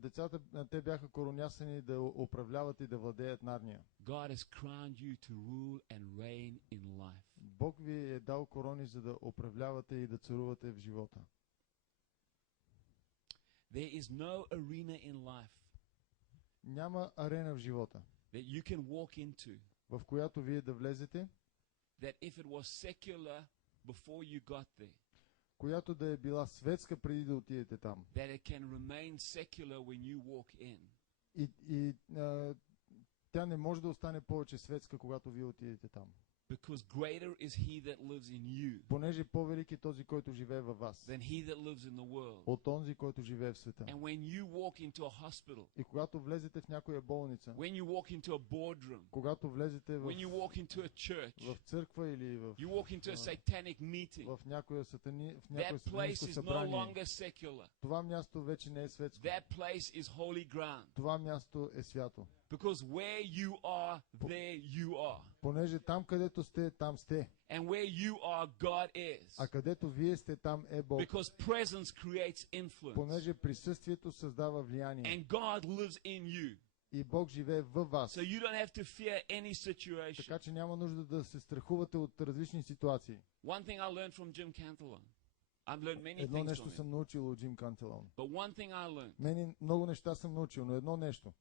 децата, те бяха коронясани да управляват и да владеят Нарния. God has crowned you to rule and reign in life. Бог ви е дал корони, за да управлявате и да царувате в живота. There is no arena in life Няма арена в живота, that you can walk into в която вие да влезете, that if it was secular before you got there, която да е била светска преди да отидете там. that it can remain secular when you walk in. И тя не може да остане повече светска, когато вие отидете там. Because greater is he that lives in you Понеже по-велик е този, който живее във вас, than he that lives in the world. от онзи, който живее в света. And when you walk into a hospital, И когато влезете в някоя болница, when you walk into a boardroom, когато влезете when you walk into a church, в църква или you walk into a satanic meeting, в някое that сатанинско place is no събрание, longer secular. това място вече не е светско. That place is holy ground. Това място е свято. Because where you are, there you are. Понеже там, където сте, там сте. And where you are, God is. А където вие сте, там е Бог. Because presence creates influence. Понеже присъствието създава влияние. And God lives in you. И Бог живее във вас. So you don't have to fear any situation. Така че няма нужда да се страхувате от различни ситуации. One thing I learned from Jim Cantelon. I've learned many Едно things нещо from him. съм научил от Джим Кантелон. But one thing I learned Мене много неща съм научил, но едно нещо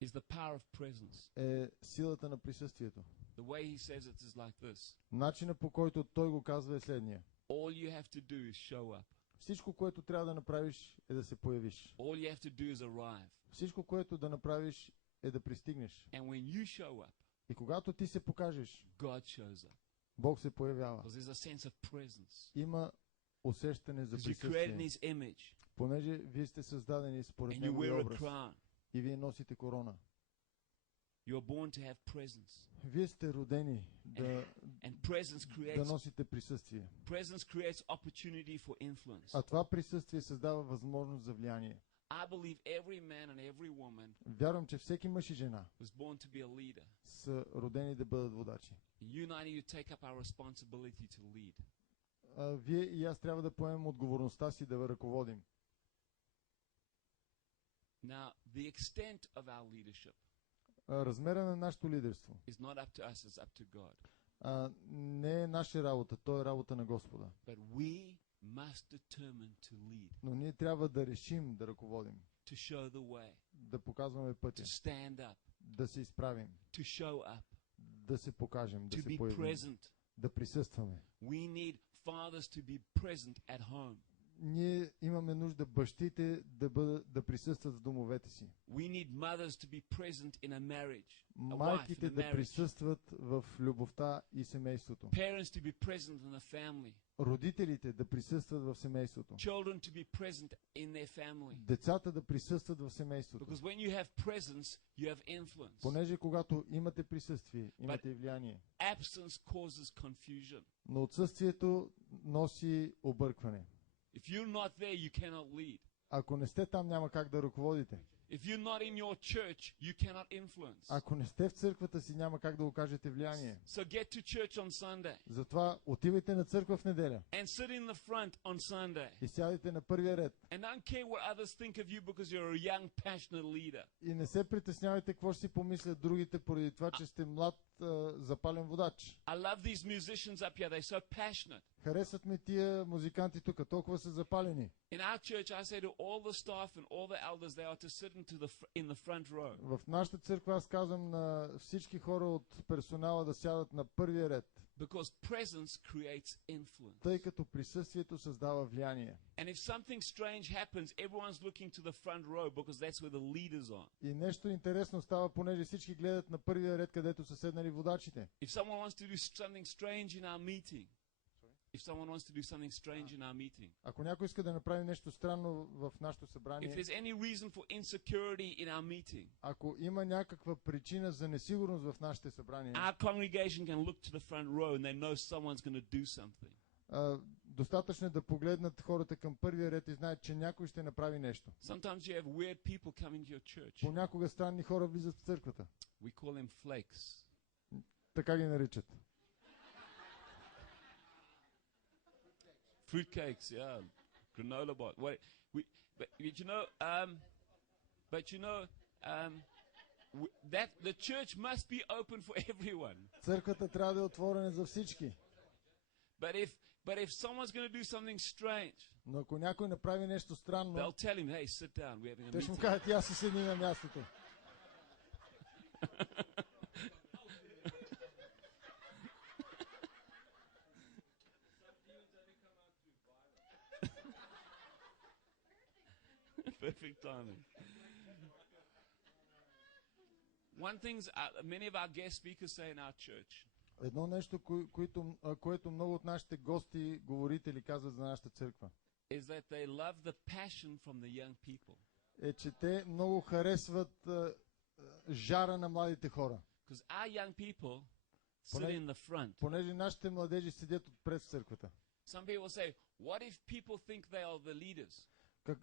is the power of presence. е силата на присъствието. The way he says it is like this. Начинът, по който той го казва, е следния. All you have to do is show up. Всичко, което трябва да направиш, е да се появиш. All you have to do is arrive. Всичко, което да направиш, е да пристигнеш. And when you show up, И когато ти се покажеш, God shows up. Бог се появява. Because there's a sense of presence. Има усещане за Because you created in присъствие. his image. Понеже вие сте създадени според And you неговия wear a образ crown. и вие носите корона. You are born to have presence. Вие сте родени да And presence creates носите присъствие. creates opportunity for influence. А това присъствие създава възможност за влияние. I believe every man and every woman Вярвам, че всеки мъж и жена was born to be a leader. са родени да бъдат водачи. You and I need to take up our responsibility to lead. Вие и аз трябва да поемем отговорността си да ръководим. Now, the extent of our leadership Размера на нашето лидерство is not up to us, it's up to God. не е наша работа, то е работа на Господа. But we must determine to lead, Но ние трябва да решим да ръководим, to show the way, да показваме пътя, to stand up, да се изправим, to show up, да се покажем, да to се be появим, present. да присъстваме. We need fathers to be present at home. Ние имаме нужда бащите да присъстват в домовете си. We need mothers to be present in a marriage. Майките да присъстват в любовта и семейството. Parents to be present in a family. Родителите да присъстват в семейството. Children to be present in their family. Децата да присъстват в семейството. Because when you have presence, you have influence. Понеже когато имате присъствие, имате влияние. Absence causes confusion. Но отсъствието носи объркване. If you're not there, you cannot lead. Ако не сте там, няма как да ръководите. If you're not in your church, you cannot influence. Ако не сте в църквата си, няма как да окажете влияние. So get to church on Sunday Затова отивайте на църква в неделя and sit in the front on Sunday. и сядайте на първия ред. And don't care what others think of you because you're a young, passionate leader. И не се притеснявайте какво ще си помислят другите поради това, че сте млад запален водач. I love these musicians up here. They're so passionate. Харесват ми тия музиканти тук, толкова са запалени. In our church, I say to all the staff and all the elders, they are to sit in the front row. В нашата църква аз казвам на всички хора от персонала да сядат на първия ред. Because presence creates influence. Тъй като присъствието създава влияние. And if something strange happens, everyone's looking to the front row because that's where the leaders are. И нещо интересно става, понеже всички гледат на първия ред, където са седнали водачите. If someone wants to do something strange in our meeting, Ако някой иска да направи нещо странно в нашето събрание, ако има някаква причина за несигурност в нашите събрания, достатъчно е да погледнат хората към първия ред и знаят, че някой ще направи нещо. Понякога странни хора влизат в църквата. Така ги наричат. Fruitcakes, yeah, granola bar. But you know, But you know, that the church must be open for everyone. Църквата трябва да е отворена за всички. But if someone's going to do something strange, Но ако някой направи нещо странно, they'll tell him, "Hey, sit down. We're having a те ще му meeting." кажат, я си седни на мястото. Perfect timing. One thing many of our guest speakers say in our church Едно нещо, което много от нашите гости, говорители казват за нашата църква, is that they love the passion from the young people. е, че те много харесват жара на младите хора. Because our young people sit in the front. Понеже нашите младежи седят отпред в църквата. Some people say, what if people think they are the leaders?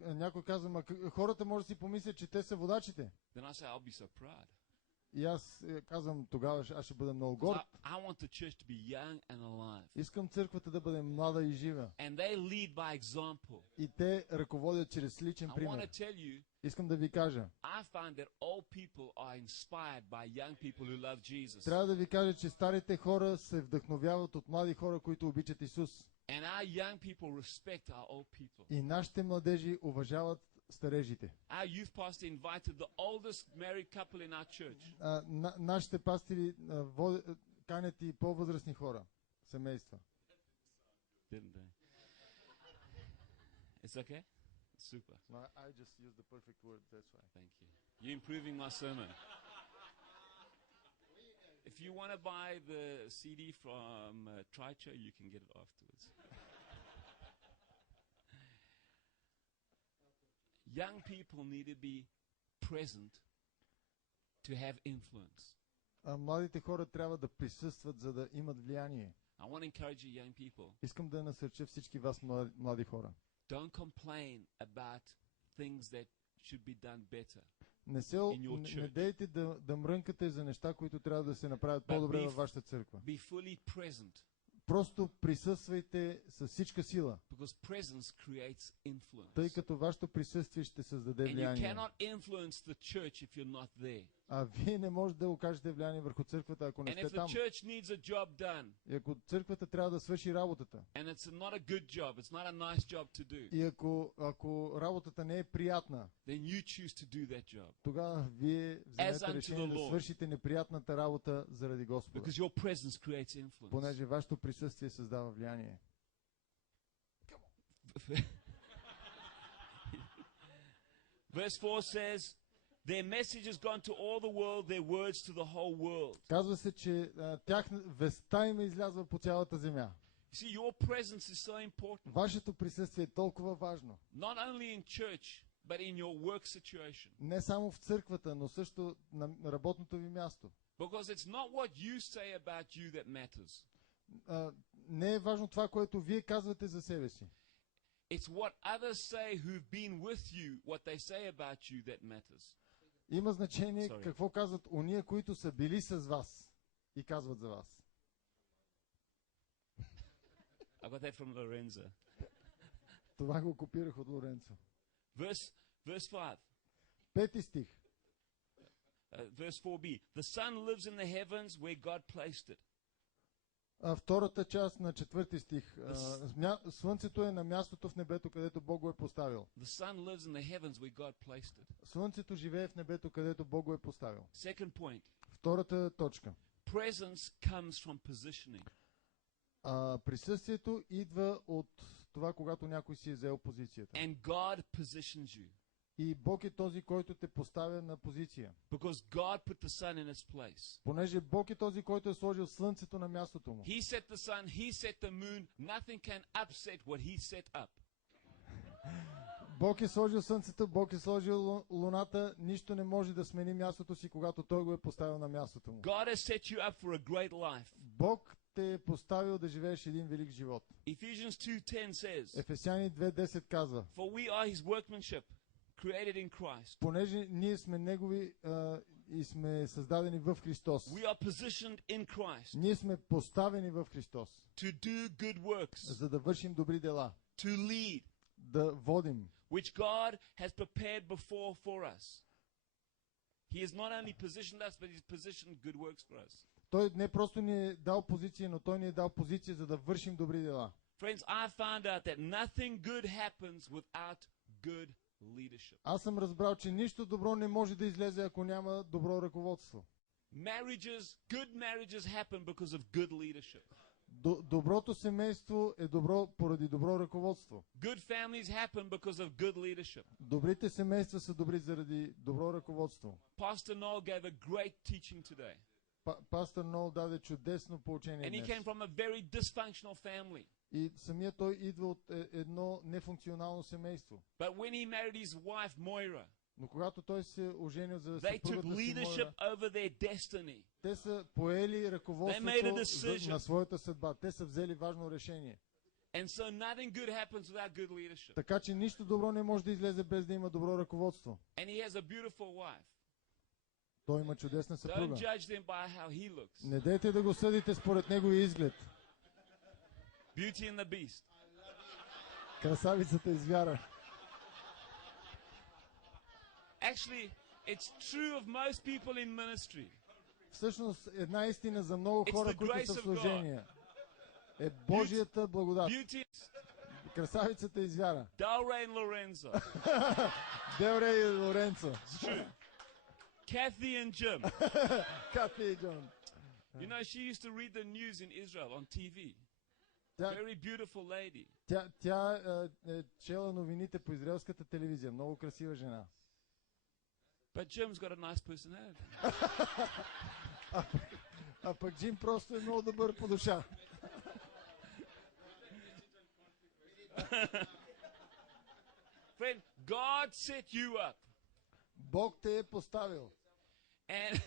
Някой казва, хората може да си помислят, че те са водачите. Then I say, I'll be so proud. И аз казвам, тогава аз ще бъда много горд. I want the church to be young and alive. Искам църквата да бъде млада и жива. And they lead by example. И те ръководят чрез личен I пример. want to tell you, Искам да ви кажа. I find that old people are inspired by young people who love Jesus. Трябва да ви кажа, че старите хора се вдъхновяват от млади хора, които обичат Исус. And our young people respect our old people. И нашите младежи уважават старежите. Our youth pastor invited the oldest married couple in our church. Нашите пастири канят и по-възрастни хора, семейства. Didn't they? It's okay? Super. I just used the perfect word, that's why. Thank you. You're improving my sermon. If you want to buy the CD from Tricho, you can get it afterwards. Young people need to be present to have influence. Младите хора трябва да присъстват, за да имат влияние. I want to encourage you young people. Искам да насърча всички вас, млади хора. Don't complain about things that should be done better. Не дейте да мрънкате за неща, които трябва да се направят по-добре във вашата църква. Be fully present. Просто присъствайте с всичка сила. Because presence creates influence. Тъй като вашето присъствие ще създаде влияние. And you cannot influence the church if you're not there. А вие не можете да окажете влияние върху църквата, ако не сте там. And if the church needs a job done, и ако църквата трябва да свърши работата, and it's not a good job, it's not a nice job to do, и ако работата не е приятна, then you choose to do that job. Тогава вие вземете решение да свършите неприятната работа заради Господа. Because your presence creates influence. Понеже вашето присъствие създава влияние. Verse 4 says, their message has gone to all the world, their words to the whole world. Казва се, че вестта им излязва по цялата земя. You see, your presence is so important. Вашето присъствие е толкова важно. Not only in church, but in your work situation. Не само в църквата, но също на работното ви място. Because it's not what you say about you that matters. Не е важно това, което вие казвате за себе си. It's what others say who've been with you, what they say about you that matters. Има значение какво казват ония, които са били с вас и казват за вас. I got that from Lorenzo. Това го копирах от Лоренцо. Verse 5. Пети стих. Verse 4b. The sun lives in the heavens where God placed it. Втората част на четвърти стих. Слънцето е на мястото в небето, където Бог го е поставил. The sun lives in the heavens where God placed it. Слънцето живее в небето, където Бог го е поставил. Second point. Втората точка. Presence comes from positioning. Присъствието идва от това, когато някой си е взел позицията. And God positions you. И Бог е този, който те поставя на позиция. Because God put the sun in its place. Понеже Бог е този, който е сложил слънцето на мястото му. He set the sun, he set the moon. Nothing can upset what he set up. Бог е сложил слънцето, Бог е сложил луната, нищо не може да смени мястото си, когато той го е поставил на мястото му. God has set you up for a great life. Бог те е поставил да живееш един велик живот. Ephesians 2:10 says. Ефесяни 2:10 казва. For we are his workmanship, created in Christ. Понеже ние сме негови и сме създадени в Христос. We are positioned in Christ. Ние сме поставени в Христос. To do good works. За да вършим добри дела. To lead. Да водим. Which God has prepared before for us. He has not only positioned us, but He's positioned good works for us. Той не просто ни е дал позиция, но Той ни е дал позиция, за да вършим добри дела. Friends, I found out that nothing good happens without good leadership. Аз съм разбрал, че нищо добро не може да излезе, ако няма добро ръководство. Good marriages happen because of good leadership. Доброто семейство е добро поради добро ръководство. Good families happen because of good leadership. Добрите семейства са добри заради добро ръководство. Pastor Noel gave a great teaching today. Пастор Нол даде чудесно поучение And he днес. came from a very dysfunctional family. И самия той идва от едно нефункционално семейство. But when he married his wife Moira, Но когато той се оженил за they took съпругата си leadership Мойра, over their destiny. те са поели ръководството They made a decision. на своята съдба. Те са взели важно решение. And so nothing good happens without good leadership. Така че нищо добро не може да излезе без да има добро ръководство. And he has a beautiful wife. Той има чудесна Don't съпруга. judge them by how he looks. Не дейте да го съдите според неговия изглед. Beauty and the Beast. Красавицата извяра. Actually, it's true of most people in ministry. Всъщност една истина за много It's хора, the които grace са в of служение, е Божията благодат. Beauty, Красавицата извяра. Delray and Lorenzo. Делре и Лоренцо. It's true. Kathy and Jim. Кати и Джон. You know, she used to read the news in Israel on TV. Тя, Very beautiful lady. тя е чела новините по израелската телевизия. Много красива жена. But Jim's got a nice personality. А пък Джим просто е много добър по душа. Friend, God set you up. Бог те е поставил. And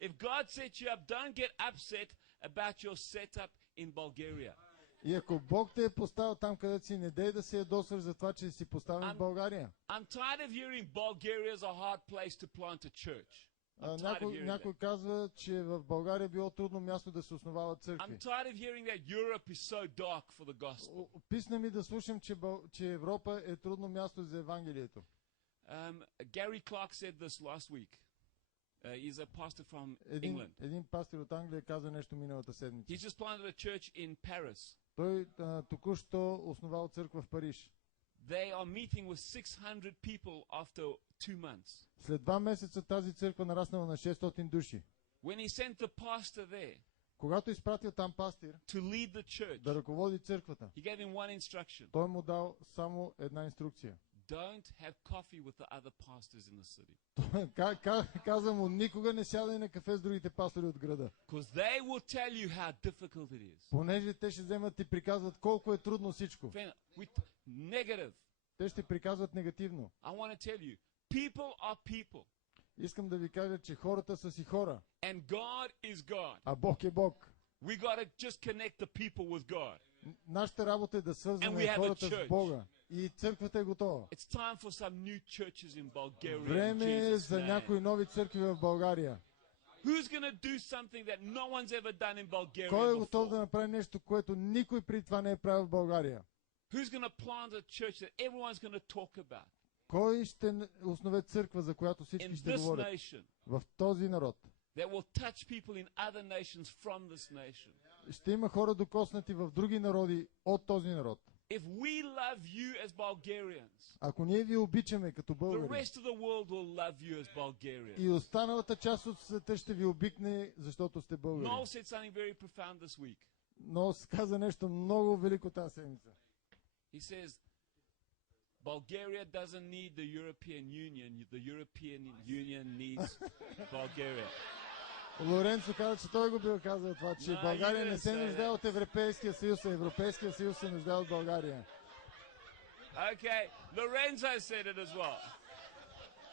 if God set you up, don't get upset about your setup in Bulgaria. И ако Бог те е поставил там, където си, не дей да се ядосваш за това, че си поставен в България. I'm tired of hearing Bulgaria is a hard place to plant a church. Някой казва, че в България било трудно място да се основават църкви. I'm tired of hearing that Europe is so dark for the gospel. Писна ми да слушам, че Европа е трудно място за Евангелието. Gary Clark said this last week. He's a pastor from England. Един пастир от Англия каза нещо миналата седмица. He's just planted a church in Paris. Той току-що основал църква в Париж. They are meeting with 600 people after 2 months. След 2 месеца тази църква нараснала на 600 души. When he sent the pastor there Когато изпратил там пастир to lead the church, да ръководи църквата, he gave him one instruction. той му дал само една инструкция. Don't have coffee with the other pastors in the city. Каза му, никога не сядай на кафе с другите пастори от града. Because they will tell you how difficult it is. Понеже те ще вземат и приказват колко е трудно всичко. Negative. Те ще приказват негативно. I want to tell you, people are people. Искам да ви кажа, че хората са си хора. And God is God. А Бог е Бог. We got to just connect the people with God. Нашата работа е да свързваме хората с Бога. И църквата е готова. It's time for some new churches in Bulgaria. Време е за някои нови църкви в България. Who's going to do something that no one's ever done in Bulgaria Кой е готов before? да направи нещо, което никой преди това не е правил в България? Who's going to plant a church that everyone's going to talk about? Кой ще основе църква, за която всички In ще this говорят? nation В този народ. that will touch people in other nations from this nation. Ще има хора докоснати в други народи от този народ. If we love you as Bulgarians, Ако ние ви обичаме като the българи, rest of the world will love you as Bulgarians. и останалата част от света ще ви обикне, защото сте българи. Noel said something very profound this week. Но каза нещо много велико тази седмица. He says, Bulgaria doesn't need the European Union. The European Union needs Bulgaria. Лоренцо каза, че той го бил казал това, че България не се нуждае от Европейския съюз, а Европейския съюз се нуждае от България. Okay, Lorenzo said it as well.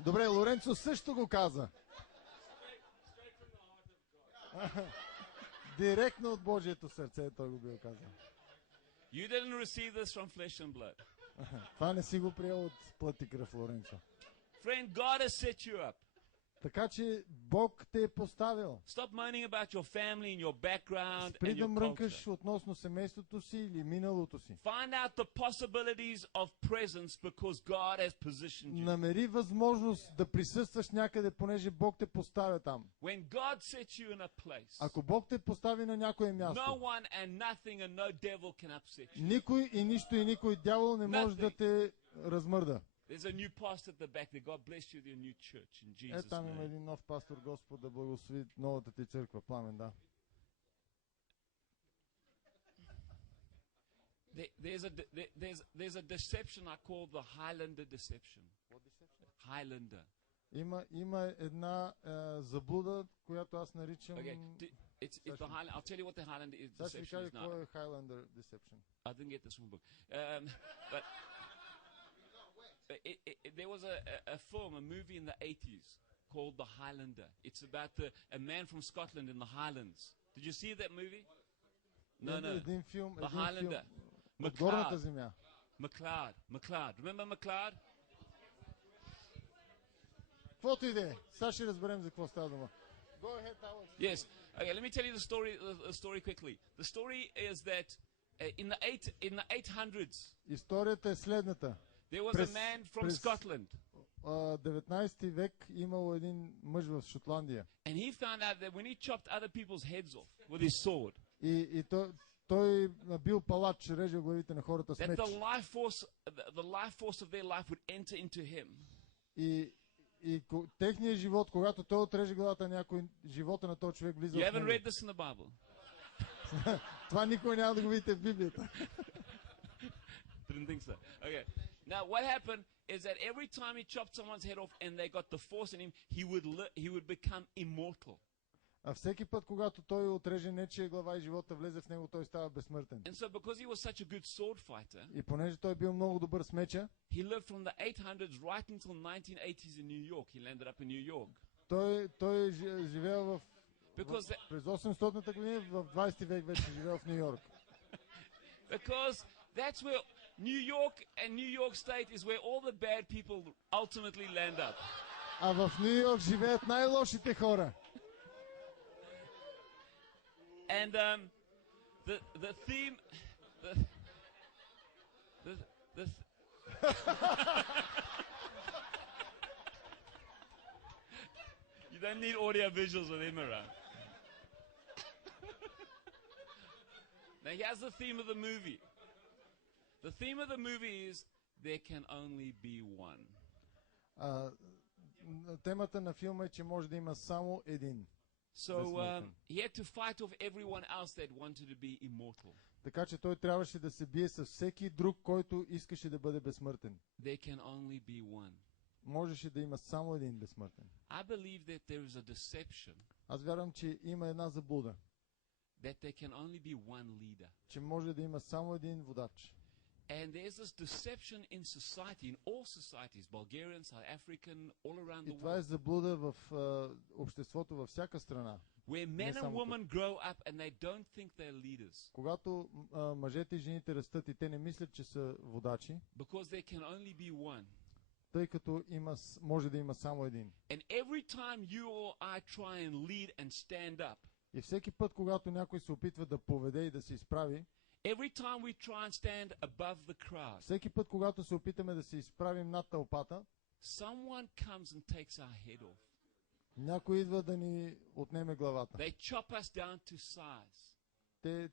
Добре, Лоренцо също го каза. Директно от Божието сърце той го бил казал. You didn't receive this from flesh and blood. Това не си го приел от плът и кръв, Лоренцо. Friend, God has set you up. Така че Бог те е поставил. Stop moaning about your family and your background Спри and да your мрънкаш culture. относно семейството си или миналото си. Find out the possibilities of presence because God has positioned you. Намери възможност да присъстваш някъде, понеже Бог те поставя там. When God sets you in a place, Ако Бог те постави на някое no място, one and nothing and no devil can upset you. никой и нищо и никой дявол не може да те размърда. There's a new pastor at the back there. God bless you with your new church in Jesus' Там има name. един нов пастор, Господ да благослови новата ти църква. Пламен, да. There's a deception I call the Highlander deception. What deception? Highlander. Има една заблуда, която аз наричам... Okay, it's the Highlander. I'll tell you what the Highlander Сега ще ви deception кажа is now. какво е Highlander deception. I didn't get this from a book. But there was a film, a movie in the 80s called The Highlander. It's about a man from Scotland in the Highlands. Did you see that movie? No. Един филм, The Highlander. от горната McLeod. земя. McLeod. Remember McLeod? Каквото и да е. Сега ще разберем за какво става дума. Go ahead, Alex. Yes. Okay, let me tell you the story quickly. The story is that in the 800s, Историята е следната. there was a man from Scotland. 19 век имало един мъж в Шотландия. And he found out that when he chopped other people's heads off with his sword, И той бил палач, режал главите на хората с that меч. the life force of their life would enter into him. И техният живот, когато той отреже главата на някой, живота на този човек влиза You в haven't него. read this in the Bible. Това никой няма да го видите в Библията. Didn't think so. Okay. Now, what happened is that every time he chopped someone's head off and they got the force in him, he would become immortal. А всеки път, когато той отреже нечия глава и живота влезе в него, той става безсмъртен. And so because he was such a good sword fighter, И понеже той бил много добър с меча, he lived from the 800s right until 1980s in New York. He landed up in New York. той живеел Because през 800-та година, в 20 век вече живеел в Ню Йорк. because that's where New York and New York State is where all the bad people ultimately land up. А в Ню Йорк живеят най-лошите хора. And the theme the You don't need audio visuals with him around. Now here's the theme of the movie. The theme of the movie is there can only be one. Темата на филма е, че може да има само един. So he had to fight off everyone else that wanted to be immortal. Така че той трябваше да се бие с всеки друг, който искаше да бъде безсмъртен. There can only be one. Можеше да има само един безсмъртен. I believe that there is a deception Аз вярвам, че има една заблуда, that there can only be one leader. че може да има само един водач. And there's this deception in society, in all societies, Bulgarian, South African, all around И the това е world, заблуда в обществото във всяка страна. where men and women grow up and they don't think they're leaders Когато мъжете и жените растат и те не мислят, че са водачи, because there can only be one. тъй като може да има само един. And every time you or I try and lead and stand up, И всеки път, когато някой се опитва да поведе и да се изправи, every time we try and stand above the crowd, всеки път, когато се опитаме да се изправим над тълпата, someone comes and takes our head off. някой идва да ни отнеме главата. They chop us down to size.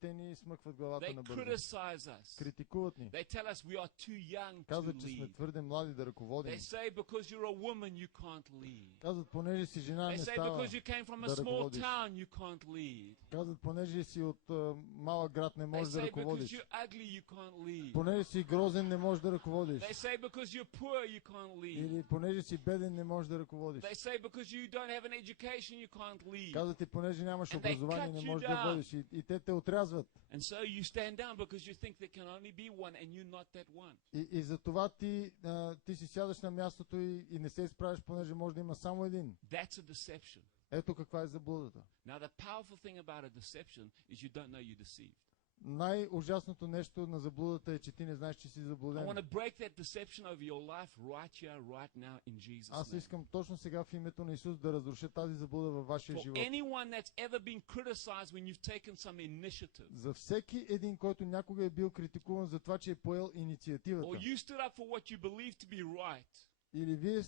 Те ни смъкват главата They на бързо. criticize us. Критикуват ни. They tell us we are too young to Казват, че сме lead. твърде млади да ръководим. They say because you're a woman you can't lead. Казват, понеже си жена They не say става because you came from a да small ръководиш. town you can't lead. Казват, понеже си от малък град не They можеш да say because ръководиш. you're ugly you can't lead. Понеже си грозен не можеш да ръководиш. They say because you're poor you can't lead. Или понеже си беден не можеш да ръководиш. They say because you don't have an education you can't lead. Казват ти, понеже нямаш And they образование, cut не you можеш да down. водиш. И те те отрязват. And so you stand down because you think there can only be one and you're not that one. И за това ти си сядаш на мястото и не се изправиш, понеже може да има само един. That's a deception. Ето каква е заблудата. Now the powerful thing about a deception is you don't know you're deceived. Най-ужасното нещо на заблудата е, че ти не знаеш, че си I заблуден. want to break that deception over your life right here, right now, in Jesus' Аз name. искам точно сега в името на Исус да разруша тази заблуда във вашия For живот. anyone that's ever been criticized when you've taken some initiative, За всеки един, който някога е бил критикуван за това, че е поел инициативата, or you stood up for what you believe to be right, или вие